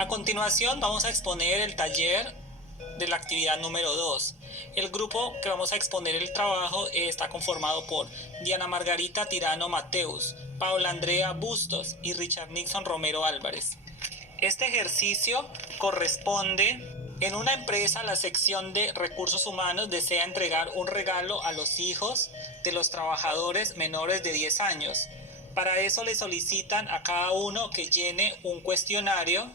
A continuación vamos a exponer el taller de la actividad número 2. El grupo que vamos a exponer el trabajo está conformado por Diana Margarita Tirano Mateus, Paula Andrea Bustos y Richard Nixon Romero Álvarez. Este ejercicio corresponde: en una empresa, la sección de recursos humanos desea entregar un regalo a los hijos de los trabajadores menores de 10 años. Para eso le solicitan a cada uno que llene un cuestionario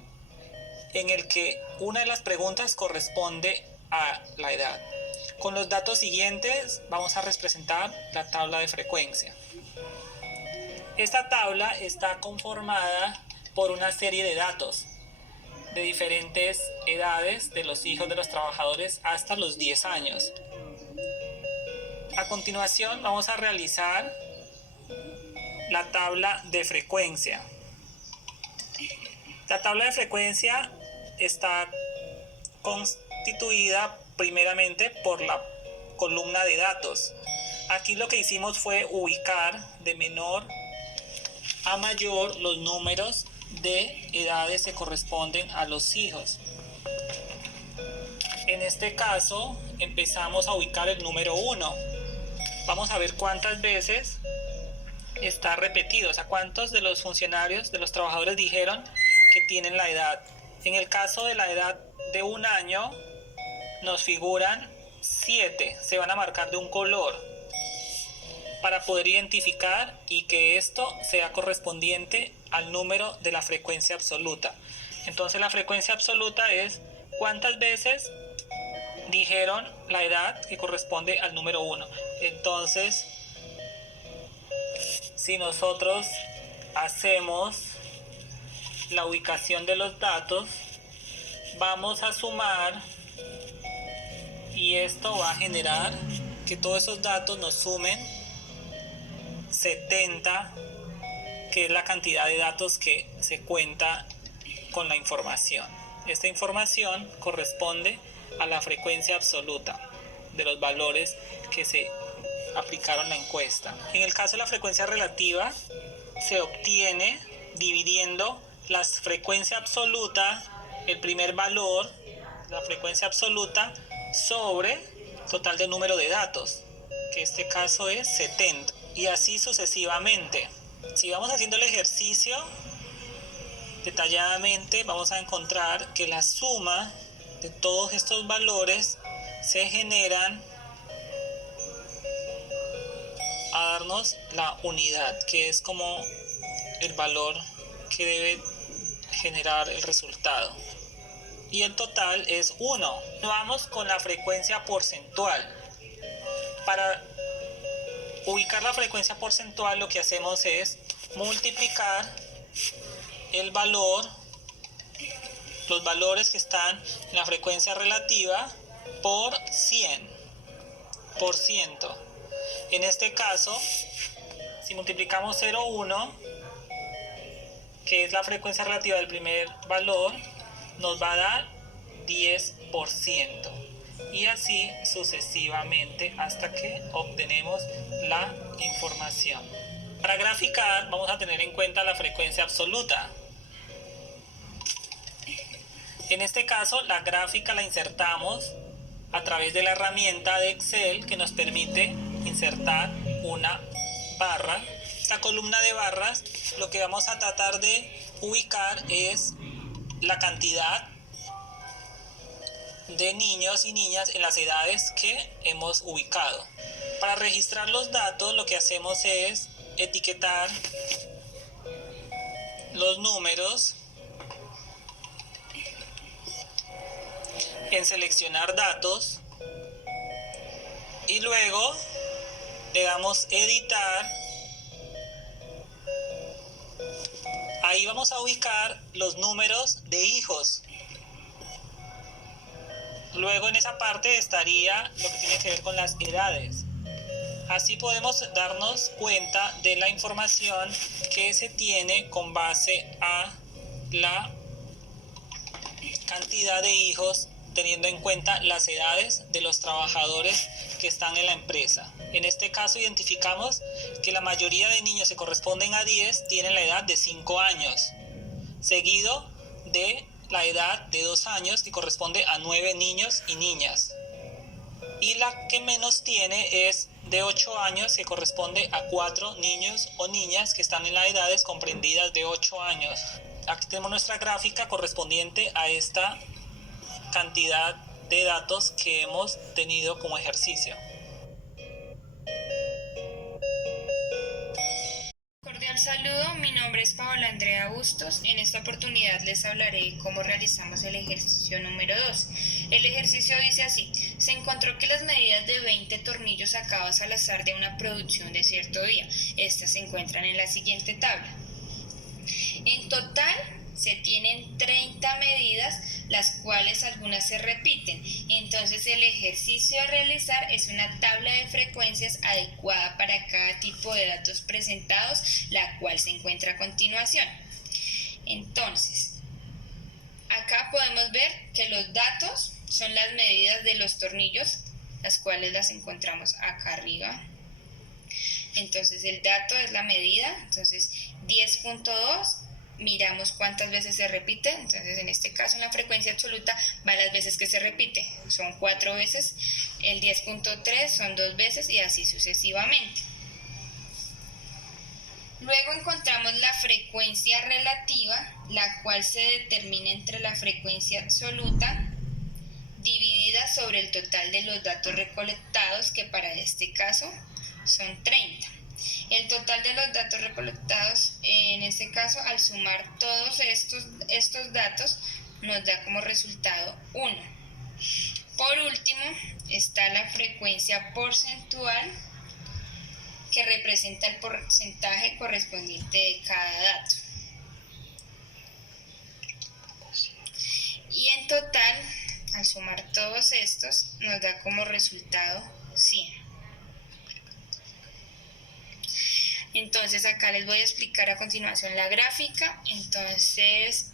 en el que una de las preguntas corresponde a la edad. Con los datos siguientes vamos a representar la tabla de frecuencia. Esta tabla está conformada por una serie de datos de diferentes edades de los hijos de los trabajadores hasta los 10 años. A continuación vamos a realizar la tabla de frecuencia. La tabla de frecuencia está constituida primeramente por la columna de datos. Aquí lo que hicimos fue ubicar de menor a mayor los números de edades que corresponden a los hijos. En este caso empezamos a ubicar el número 1. Vamos a ver cuántas veces está repetido, o sea, cuántos de los funcionarios, de los trabajadores dijeron que tienen la edad. En el caso de la edad de 1 año nos figuran 7, se van a marcar de un color para poder identificar y que esto sea correspondiente al número de la frecuencia absoluta. Entonces la frecuencia absoluta es cuántas veces dijeron la edad que corresponde al número 1. Entonces, si nosotros hacemos la ubicación de los datos, vamos a sumar y esto va a generar que todos esos datos nos sumen 70, que es la cantidad de datos que se cuenta con la información. Esta información corresponde a la frecuencia absoluta de los valores que se aplicaron la encuesta. En el caso de la frecuencia relativa, se obtiene dividiendo la frecuencia absoluta, el primer valor, la frecuencia absoluta, sobre total de número de datos, que en este caso es 70, y así sucesivamente. Si vamos haciendo el ejercicio detalladamente, vamos a encontrar que la suma de todos estos valores se generan a darnos la unidad, que es como el valor que debe generar el resultado. Y el total es 1. Vamos con la frecuencia porcentual. Para ubicar la frecuencia porcentual, lo que hacemos es multiplicar el valor, los valores que están en la frecuencia relativa por 100%. En este caso, si multiplicamos 0,1, que es la frecuencia relativa del primer valor, nos va a dar 10%. Y así sucesivamente hasta que obtenemos la información. Para graficar vamos a tener en cuenta la frecuencia absoluta. En este caso la gráfica la insertamos a través de la herramienta de Excel que nos permite insertar una barra. Esta columna de barras, lo que vamos a tratar de ubicar es la cantidad de niños y niñas en las edades que hemos ubicado. Para registrar los datos, lo que hacemos es etiquetar los números en seleccionar datos y luego le damos editar. Ahí vamos a ubicar los números de hijos. Luego en esa parte estaría lo que tiene que ver con las edades. Así podemos darnos cuenta de la información que se tiene con base a la cantidad de hijos, teniendo en cuenta las edades de los trabajadores que están en la empresa. En este caso identificamos que la mayoría de niños que corresponden a 10 tienen la edad de 5 años, seguido de la edad de 2 años, que corresponde a 9 niños y niñas. Y la que menos tiene es de 8 años, que corresponde a 4 niños o niñas que están en las edades comprendidas de 8 años. Aquí tenemos nuestra gráfica correspondiente a esta cantidad de datos que hemos tenido como ejercicio. Cordial saludo, mi nombre es Paola Andrea Bustos. En esta oportunidad les hablaré cómo realizamos el ejercicio número 2. El ejercicio dice así: se encontró que las medidas de 20 tornillos sacados al azar de una producción de cierto día. Estas se encuentran en la siguiente tabla. En total se tienen 30 medidas, las cuales algunas se repiten. Entonces el ejercicio a realizar es una tabla de frecuencias adecuada para cada tipo de datos presentados, la cual se encuentra a continuación. Entonces, acá podemos ver que los datos son las medidas de los tornillos, las cuales las encontramos acá arriba. Entonces el dato es la medida, entonces 10.2, miramos cuántas veces se repite. Entonces en este caso en la frecuencia absoluta va las veces que se repite, son 4 veces, el 10.3 son 2 veces y así sucesivamente. Luego encontramos la frecuencia relativa, la cual se determina entre la frecuencia absoluta dividida sobre el total de los datos recolectados, que para este caso son 30. El total de los datos recolectados, en este caso, al sumar todos estos datos, nos da como resultado 1. Por último, está la frecuencia porcentual, que representa el porcentaje correspondiente de cada dato. Y en total, al sumar todos estos, nos da como resultado 100. Entonces acá les voy a explicar a continuación la gráfica. Entonces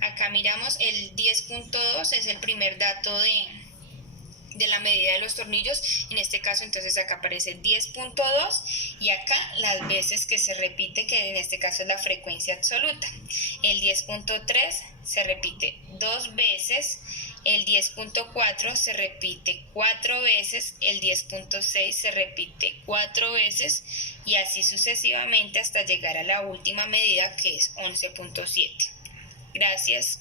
acá miramos el 10.2, es el primer dato de la medida de los tornillos. En este caso entonces acá aparece 10.2 y acá las veces que se repite, que en este caso es la frecuencia absoluta. El 10.3 se repite 2 veces, el 10.4 se repite 4 veces, el 10.6 se repite 4 veces y así sucesivamente hasta llegar a la última medida, que es 11.7. Gracias.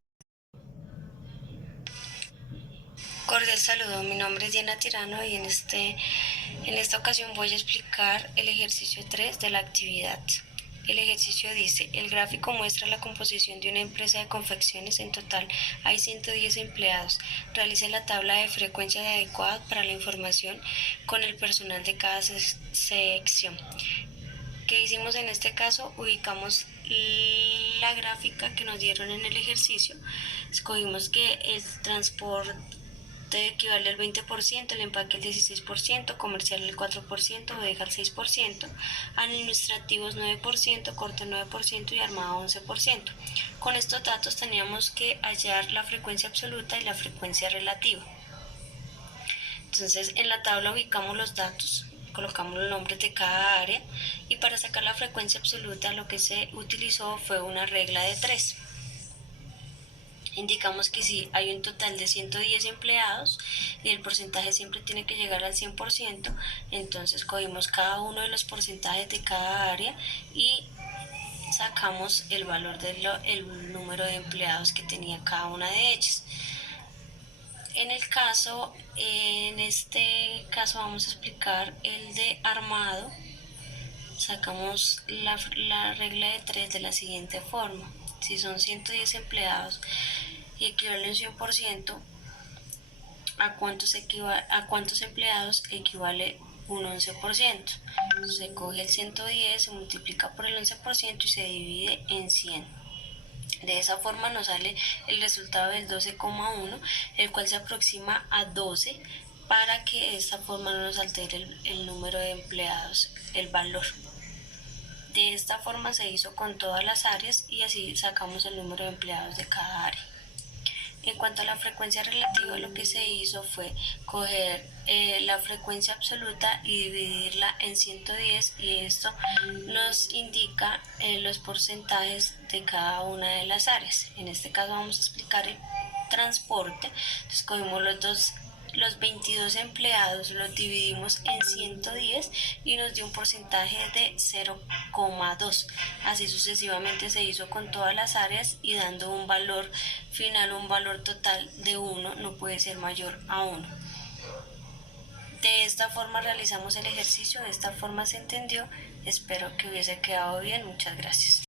Cordial saludo, mi nombre es Diana Tirano y en esta ocasión voy a explicar el ejercicio 3 de la actividad. El ejercicio dice: el gráfico muestra la composición de una empresa de confecciones. En total hay 110 empleados. Realice la tabla de frecuencias adecuadas para la información con el personal de cada sección. ¿Qué hicimos en este caso? Ubicamos la gráfica que nos dieron en el ejercicio. Escogimos que el transporte equivale al 20%, el empaque al 16%, comercial al 4%, bodega al 6%, administrativos 9%, corte 9% y armado 11%. Con estos datos teníamos que hallar la frecuencia absoluta y la frecuencia relativa. Entonces en la tabla ubicamos los datos, colocamos los nombres de cada área y para sacar la frecuencia absoluta lo que se utilizó fue una regla de 3. Indicamos que si hay un total de 110 empleados y el porcentaje siempre tiene que llegar al 100%, entonces cogimos cada uno de los porcentajes de cada área y sacamos el valor del número de empleados que tenía cada una de ellas. En este caso vamos a explicar el de armado. Sacamos la regla de 3 de la siguiente forma: si son 110 empleados y equivale un 100%, ¿a cuántos empleados equivale un 11%? Se coge el 110, se multiplica por el 11% y se divide en 100. De esa forma nos sale el resultado del 12,1, el cual se aproxima a 12, para que de esta forma no nos altere el número de empleados, el valor. De esta forma se hizo con todas las áreas y así sacamos el número de empleados de cada área. En cuanto a la frecuencia relativa, lo que se hizo fue coger la frecuencia absoluta y dividirla en 110, y esto nos indica los porcentajes de cada una de las áreas. En este caso vamos a explicar el transporte. Entonces cogimos los 22 empleados, los dividimos en 110 y nos dio un porcentaje de 0,2. Así sucesivamente se hizo con todas las áreas y dando un valor final, un valor total de 1, no puede ser mayor a 1. De esta forma realizamos el ejercicio, de esta forma se entendió. Espero que hubiese quedado bien. Muchas gracias.